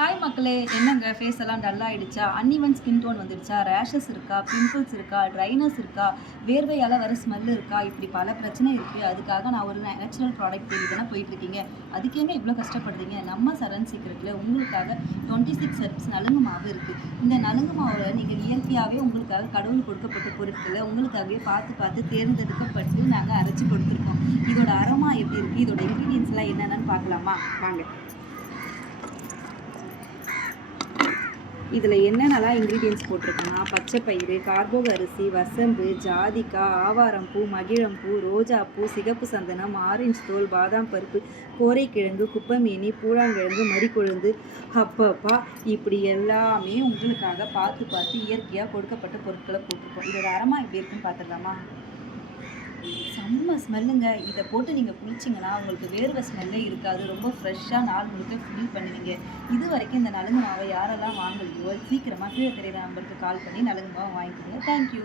Hi மக்களே, என்னங்க face எல்லாம் டல் ஆயிடுச்சா? அன்இவன் ஸ்கின் டோன் வந்துடுச்சா? ரேஷஸ் இருக்கா? பிம்பிள்ஸ் இருக்கா? ட்ரைனஸ் இருக்கா? வேர்வையால வர ஸ்மெல் இருக்கா? இப்படி பல பிரச்சனை இருக்கு. அதுக்காக நான் ஒரு நேச்சுரல் ப்ராடக்ட் தேடி தானே போயிட்டுருக்கீங்க. அதுக்கேங்க இவ்வளோ கஷ்டப்படுறீங்க? நம்ம சரண் சீக்ரெட்டில் உங்களுக்காக 26 ஹெர்ப்ஸ் நலுங்கு மாவு இருக்கு. இந்த நலுங்கு மாவில் நீங்கள் இயற்கையாகவே உங்களுக்காக கடவுள் கொடுக்கப்பட்ட பொருட்களை உங்களுக்காகவே பார்த்து பார்த்து தேர்ந்தெடுக்கப்பட்டு நாங்கள் அரைச்சி கொடுத்துருக்கோம். இதோட அரோமா எப்படி இருக்குது? இதோட இன்க்ரீடியன்ஸ்லாம் என்னென்னு பார்க்கலாமா? வாங்க. இதில் என்னென்னலாம் இன்க்ரீடியன்ஸ் போட்டிருக்குன்னா, பச்சைப்பயிறு, கார்போக அரிசி, வசம்பு, ஜாதிக்காய், ஆவாரம்பூ, மகிழம்பூ, ரோஜாப்பூ, சிகப்பு சந்தனம், ஆரஞ்சு தோல், பாதாம் பருப்பு, கோரைக்கிழங்கு, குப்பைமேனி, பூழாங்கிழங்கு, மறிக்கொழுந்து, அப்பப்பா இப்படி எல்லாமே உங்களுக்காக பார்த்து பார்த்து இயற்கையாக கொடுக்கப்பட்ட பொருட்களை போட்டிருக்கோம். இதோட அரோமா எப்படி இருக்குன்னு பார்த்துடலாமா? செம்ம ஸ்மெல்லுங்க. இதை போட்டு நீங்கள் குளிச்சிங்கன்னா உங்களுக்கு வேர்வை ஸ்மெல்லே இருக்காது. ரொம்ப ஃப்ரெஷ்ஷாக நாள் முழுக்க ஃபீல் பண்ணுவீங்க. இது வரைக்கும் இந்த நலுங்கு மாவை யாரெல்லாம் வாங்கலையோ சீக்கிரமாக கீழே தெரியிற நம்பருக்கு கால் பண்ணி நலுங்கு மாவை வாங்கிக்கோங்க. தேங்க்யூ.